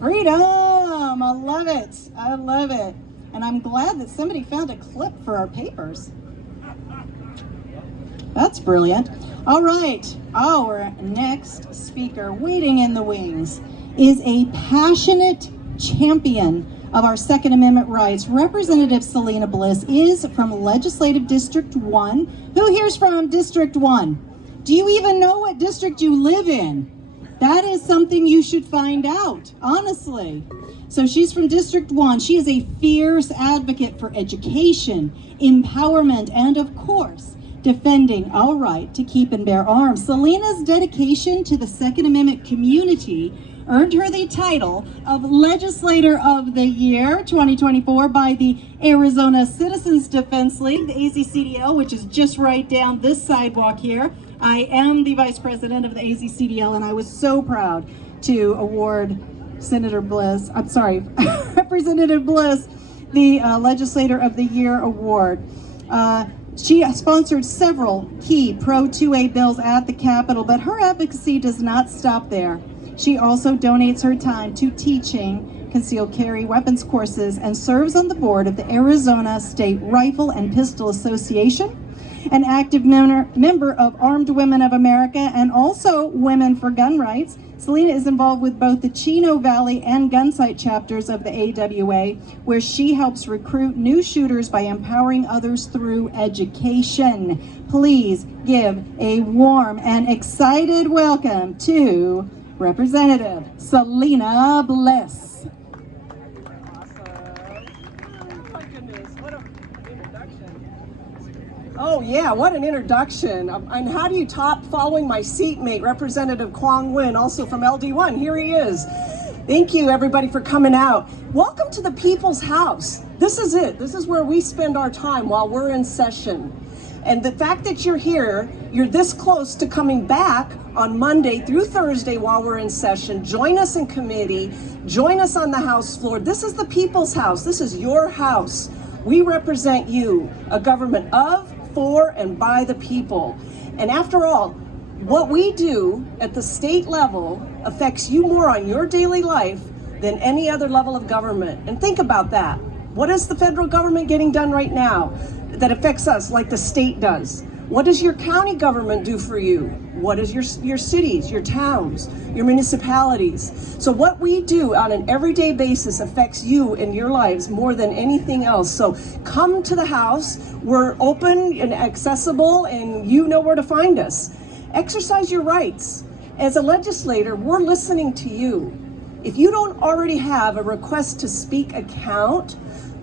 Freedom! I love it. I love it. And I'm glad that somebody found a clip for our papers. That's brilliant. All right, our next speaker, waiting in the wings, is a passionate champion of our Second Amendment rights. Representative Selina Bliss is from Legislative District 1. Who here's from District 1? Do you even know what district you live in? That is something you should find out, honestly. So she's from District 1. She is a fierce advocate for education, empowerment, and of course, defending our right to keep and bear arms. Selina's dedication to the Second Amendment community earned her the title of Legislator of the Year 2024 by the Arizona Citizens Defense League, the AZCDL, which is just right down this sidewalk here. I am the Vice President of the AZCDL, and I was so proud to award Representative Bliss the Legislator of the Year award. She sponsored several key Pro-2A bills at the Capitol, but her advocacy does not stop there. She also donates her time to teaching concealed carry weapons courses and serves on the board of the Arizona State Rifle and Pistol Association, an active member of Armed Women of America and also Women for Gun Rights. Selina is involved with both the Chino Valley and Gunsight chapters of the AWA, where she helps recruit new shooters by empowering others through education. Please give a warm and excited welcome to Representative Selina Bliss. Oh yeah, what an introduction. And how do you top following my seatmate, Representative Quang Nguyen, also from LD1. Here he is. Thank you everybody for coming out. Welcome to the People's House. This is it. This is where we spend our time while we're in session. And the fact that you're here, you're this close to coming back on Monday through Thursday while we're in session. Join us in committee, join us on the House floor. This is the People's House. This is your house. We represent you, a government of, for, and by the people. And after all, what we do at the state level affects you more on your daily life than any other level of government. And think about that. What is the federal government getting done right now that affects us like the state does? What does your county government do for you? What is your cities, your towns, your municipalities? So what we do on an everyday basis affects you and your lives more than anything else. So come to the House. We're open and accessible, and you know where to find us. Exercise your rights. As a legislator, we're listening to you. If you don't already have a request to speak account,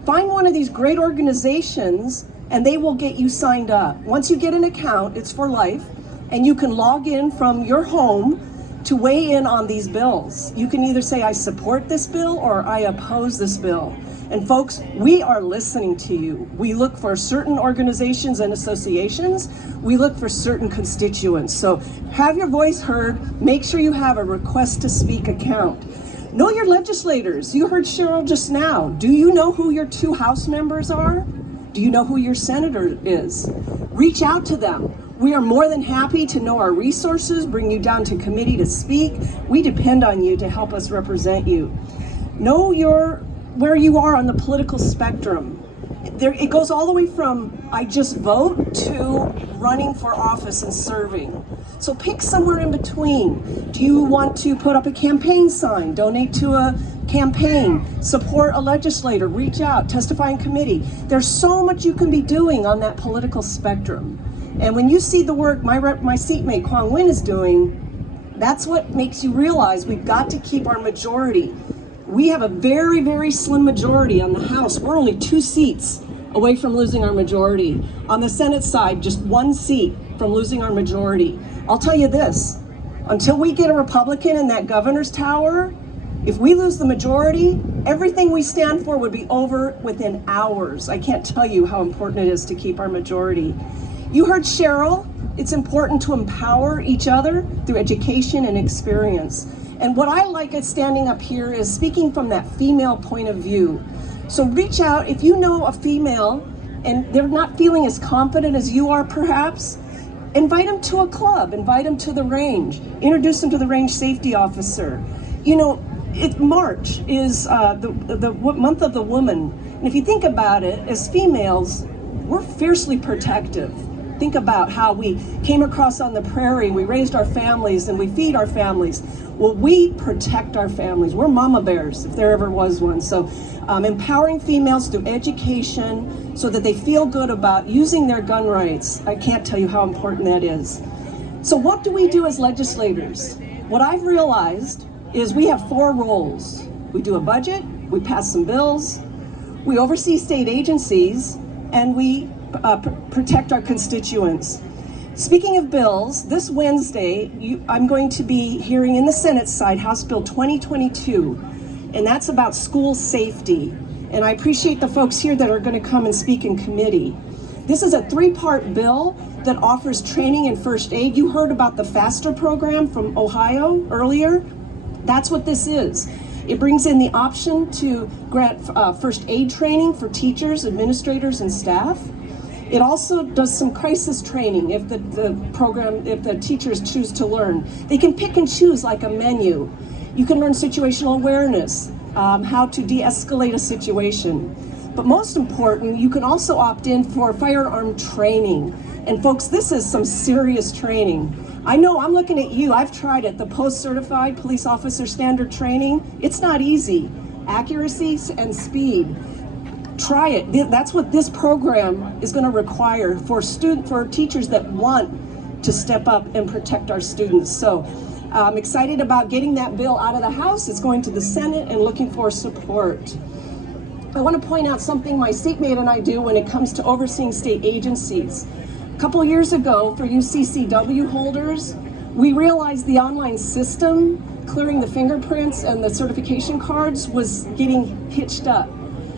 find one of these great organizations and they will get you signed up. Once you get an account, it's for life, and you can log in from your home to weigh in on these bills. You can either say, I support this bill or I oppose this bill. And folks, we are listening to you. We look for certain organizations and associations. We look for certain constituents. So have your voice heard. Make sure you have a request to speak account. Know your legislators. You heard Cheryl just now. Do you know who your 2 House members are? Do you know who your senator is? Reach out to them. We are more than happy to know our resources, bring you down to committee to speak. We depend on you to help us represent you. Know where you are on the political spectrum. It goes all the way from I just vote to running for office and serving. So pick somewhere in between. Do you want to put up a campaign sign, donate to a campaign, support a legislator, reach out, testify in committee? There's so much you can be doing on that political spectrum. And when you see the work my seatmate Quang Nguyen is doing, that's what makes you realize we've got to keep our majority. We have a very, very slim majority on the House. We're only 2 seats away from losing our majority. On the Senate side, just 1 seat from losing our majority. I'll tell you this, until we get a Republican in that governor's tower, if we lose the majority, everything we stand for would be over within hours. I can't tell you how important it is to keep our majority. You heard Cheryl. It's important to empower each other through education and experience. And what I like at standing up here is speaking from that female point of view. So reach out if you know a female and they're not feeling as confident as you are perhaps, invite them to a club, invite them to the range, introduce them to the range safety officer. You know, March is the month of the woman. And if you think about it, as females, we're fiercely protective. Think about how we came across on the prairie, we raised our families and we feed our families. Well, we protect our families. We're mama bears, if there ever was one. So empowering females through education so that they feel good about using their gun rights. I can't tell you how important that is. So what do we do as legislators? What I've realized is we have 4 roles. We do a budget, we pass some bills, we oversee state agencies, and we protect our constituents. Speaking of bills, this Wednesday, I'm going to be hearing in the Senate side House Bill 2022, and that's about school safety. And I appreciate the folks here that are going to come and speak in committee. This is a 3-part bill that offers training in first aid. You heard about the FASTER program from Ohio earlier. That's what this is. It brings in the option to grant first aid training for teachers, administrators, and staff. It also does some crisis training if the teachers choose to learn. They can pick and choose like a menu. You can learn situational awareness, how to de-escalate a situation. But most important, you can also opt in for firearm training. And folks, this is some serious training. I know, I'm looking at you, I've tried it, the post-certified police officer standard training. It's not easy. Accuracy and speed. Try it. That's what this program is going to require for teachers that want to step up and protect our students. So I'm excited about getting that bill out of the House. It's going to the Senate and looking for support. I want to point out something my seatmate and I do when it comes to overseeing state agencies. A couple years ago, for UCCW holders, we realized the online system, clearing the fingerprints and the certification cards, was getting hitched up.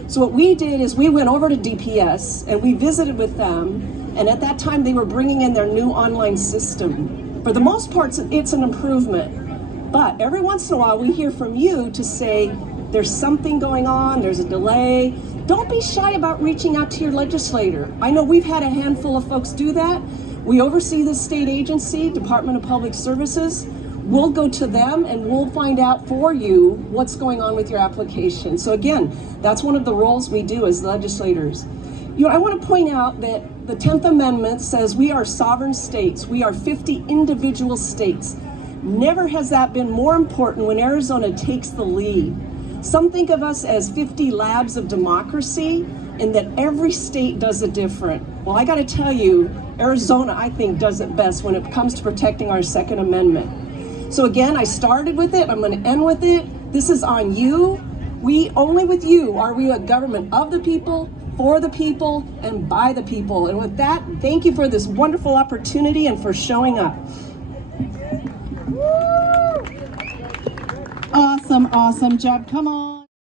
So what we did is we went over to DPS and we visited with them, and at that time they were bringing in their new online system. For the most part, it's an improvement, but every once in a while we hear from you to say there's something going on, there's a delay. Don't be shy about reaching out to your legislator. I know we've had a handful of folks do that. We oversee this state agency, Department of Public Services. We'll go to them and we'll find out for you what's going on with your application. So again, that's one of the roles we do as legislators. I want to point out that the 10th Amendment says we are sovereign states. We are 50 individual states. Never has that been more important when Arizona takes the lead. Some think of us as 50 labs of democracy and that every state does it different. Well, I got to tell you, Arizona, I think, does it best when it comes to protecting our Second Amendment. So again, I started with it, I'm going to end with it. This is on you. Only with you are we a government of the people, for the people, and by the people. And with that, thank you for this wonderful opportunity and for showing up. Awesome, awesome job. Come on.